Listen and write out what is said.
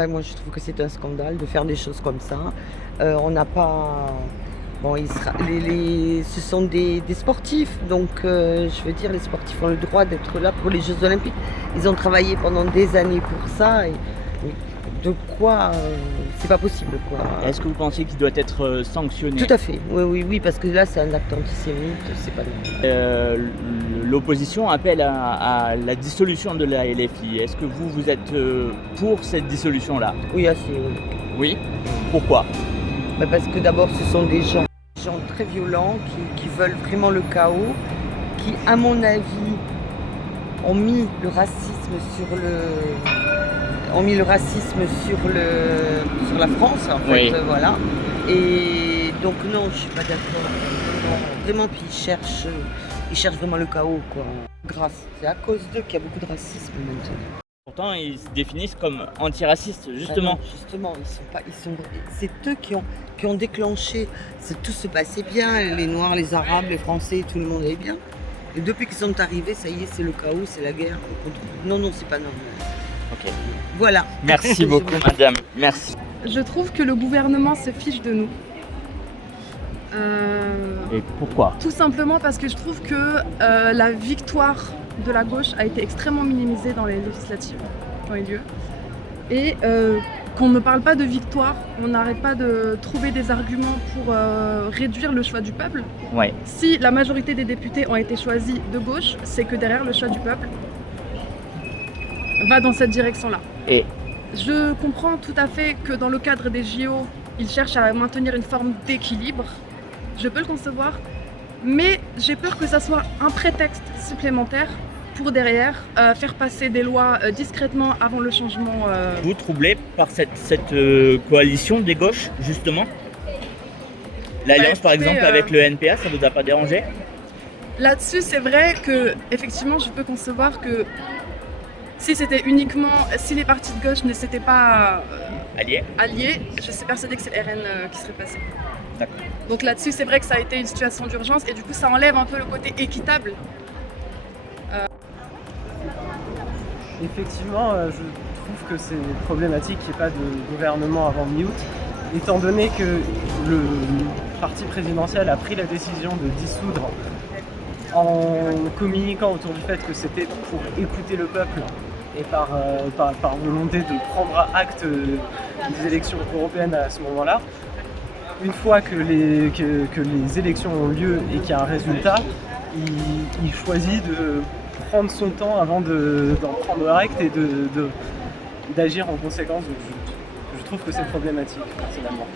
Ben, moi, je trouve que c'est un scandale de faire des choses comme ça. On n'a pas. Bon, ce sont des sportifs, donc je veux dire, les sportifs ont le droit d'être là pour les Jeux Olympiques. Ils ont travaillé pendant des années pour ça. Et de quoi c'est pas possible, quoi. Est-ce que vous pensez qu'il doit être sanctionné? Tout à fait, oui, parce que là, c'est un acte antisémite, c'est pas normal. L'opposition appelle à la dissolution de la LFI. Est-ce que vous êtes pour cette dissolution-là? Oui, assez, oui. Oui. Pourquoi? Ben, parce que d'abord, ce sont des gens très violents qui veulent vraiment le chaos, qui, à mon avis, ont mis le racisme sur la France, en fait, Oui. voilà. Et donc non, je suis pas d'accord. Non, vraiment, puis ils cherchent vraiment le chaos, quoi. C'est à cause d'eux qu'il y a beaucoup de racisme maintenant. Pourtant, ils se définissent comme antiracistes, justement. Ah non, justement, c'est eux qui ont déclenché. Tout se passait bien, les Noirs, les Arabes, les Français, tout le monde allait bien. Et depuis qu'ils sont arrivés, ça y est, c'est le chaos, c'est la guerre. Non, c'est pas normal. Ok. Voilà. Merci beaucoup, madame. Merci. Je trouve que le gouvernement se fiche de nous. Et pourquoi? Tout simplement parce que je trouve que la victoire de la gauche a été extrêmement minimisée dans les législatives qui ont eu lieu. Et qu'on ne parle pas de victoire, on n'arrête pas de trouver des arguments pour réduire le choix du peuple. Ouais. Si la majorité des députés ont été choisis de gauche, c'est que derrière le choix du peuple va dans cette direction-là. Et je comprends tout à fait que dans le cadre des JO, ils cherchent à maintenir une forme d'équilibre. Je peux le concevoir, mais j'ai peur que ça soit un prétexte supplémentaire pour derrière faire passer des lois discrètement avant le changement. vous troublez par cette coalition des gauches, justement? L'alliance, par écoutez, exemple, avec le NPA, ça vous a pas dérangé? Là-dessus, c'est vrai que effectivement, je peux concevoir que si les partis de gauche ne s'étaient pas alliés, je suis persuadée que c'est le RN qui serait passé. D'accord. Donc là-dessus, c'est vrai que ça a été une situation d'urgence et du coup, ça enlève un peu le côté équitable. Effectivement, je trouve que c'est problématique qu'il n'y ait pas de gouvernement avant mi-août, étant donné que le parti présidentiel a pris la décision de dissoudre en communiquant autour du fait que c'était pour écouter le peuple et par volonté de prendre acte des élections européennes à ce moment-là. Une fois que les élections ont lieu et qu'il y a un résultat, il choisit de prendre son temps avant d'en prendre acte et d'agir en conséquence. Donc je trouve que c'est problématique, personnellement.